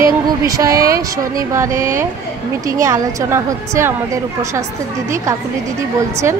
Dengue বিষয়ে শনিবারে মিটিংয়ে আলোচনা হচ্ছে। আমাদের উপস্বাস্থ্যের দিদি কাকুলি দিদি বলছেন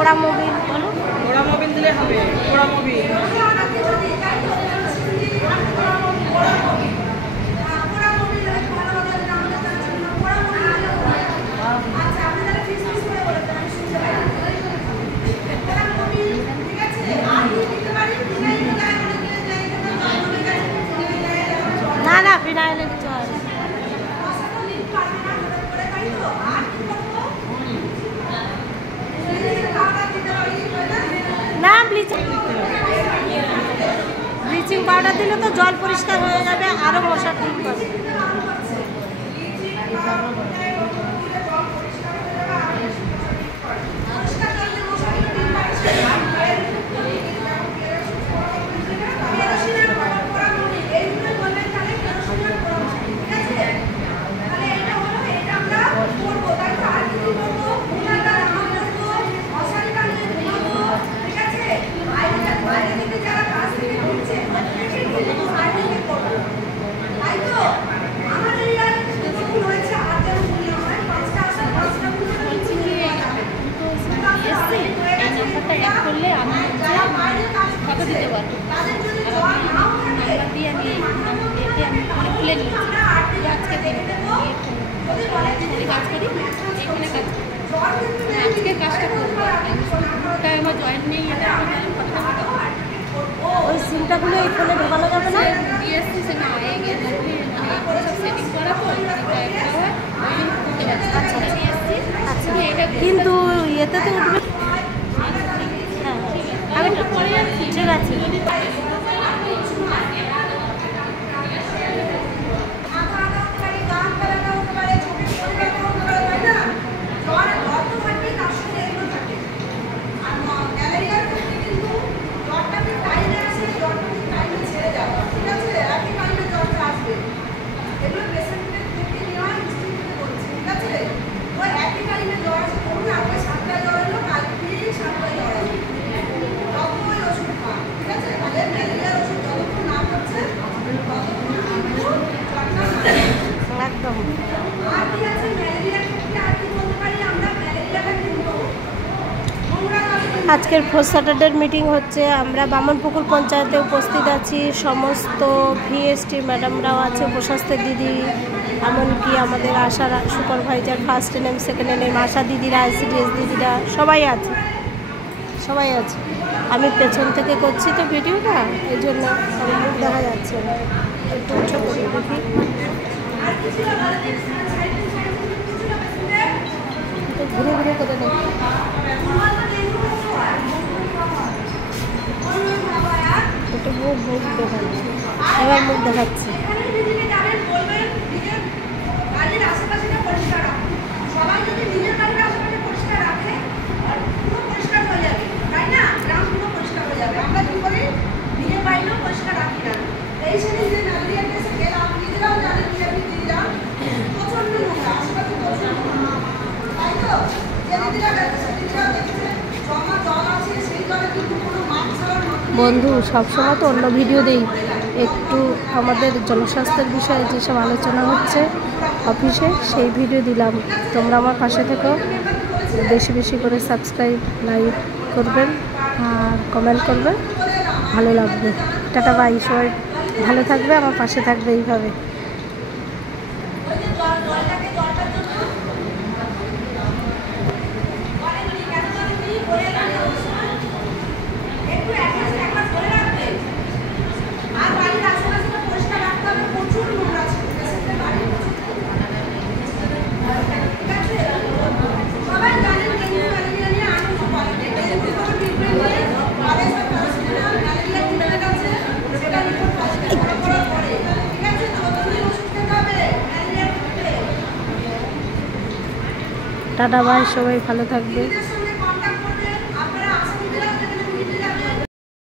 ওরা মোবিল বলো, ওরা মোবিল দিলে হবে। ওরা মোবিল না না ফিনাইলে কিছু হয় না। ব্লিচিং পাউডার দিলে তো জল পরিষ্কার হয়ে যাবে, আরো মশা ঠিক হবে। করলে আমি ফটো দিতে পারবো, দিয়ে আমি খুলে নিয়েছি। আজকে কাজ করি, এখানে কাজ করি, আজকে কাজটা করবো। ওটাই আমার জয়েন্ট নেই, ওই সিমটা খুলে এই ফোনে ঢোকানো যাবে না। ডিএসসি সে না সব সেটিং করা তো কিন্তু ইয়েতে তো উঠবে। আমি একটু পরে যাচ্ছি, ঠিক আছে। আজকের ফোর্থ স্যাটারডের মিটিং হচ্ছে। আমরা বামনপুকুর পঞ্চায়েতে উপস্থিত আছি, সমস্ত ভিএসটি ম্যাডামরাও আছে, উপস্বাস্থ্যের দিদি, এমনকি আমাদের আশার supervisor first name second name ASHA দিদিরা, আইসিডিএস দিদিরা সবাই আছে, সবাই আছে। আমি পেছন থেকে করছি তো ভিডিওটা, এই জন্য মুখ দেখা যাচ্ছে না, একটু উঠে করে দেখি। ঘুরে ঘুরে করে দেখি, মুখ দেখাচ্ছি, এবার মুখ দেখাচ্ছি। এই বন্ধু সবসময় তো অন্য ভিডিও দেই, একটু আমাদের জনস্বাস্থ্যের বিষয়ে যেসব আলোচনা হচ্ছে অফিসে সেই ভিডিও দিলাম। তোমরা আমার পাশে থেকো, বেশি বেশি করে সাবস্ক্রাইব লাইক করবেন আর কমেন্ট করবেন, ভালো লাগবে। টাটা বাই, সবাই ভালো থাকবে, আমার পাশে থাকবে এইভাবে। টাটা বাই, সবাই ভালো থাকবে।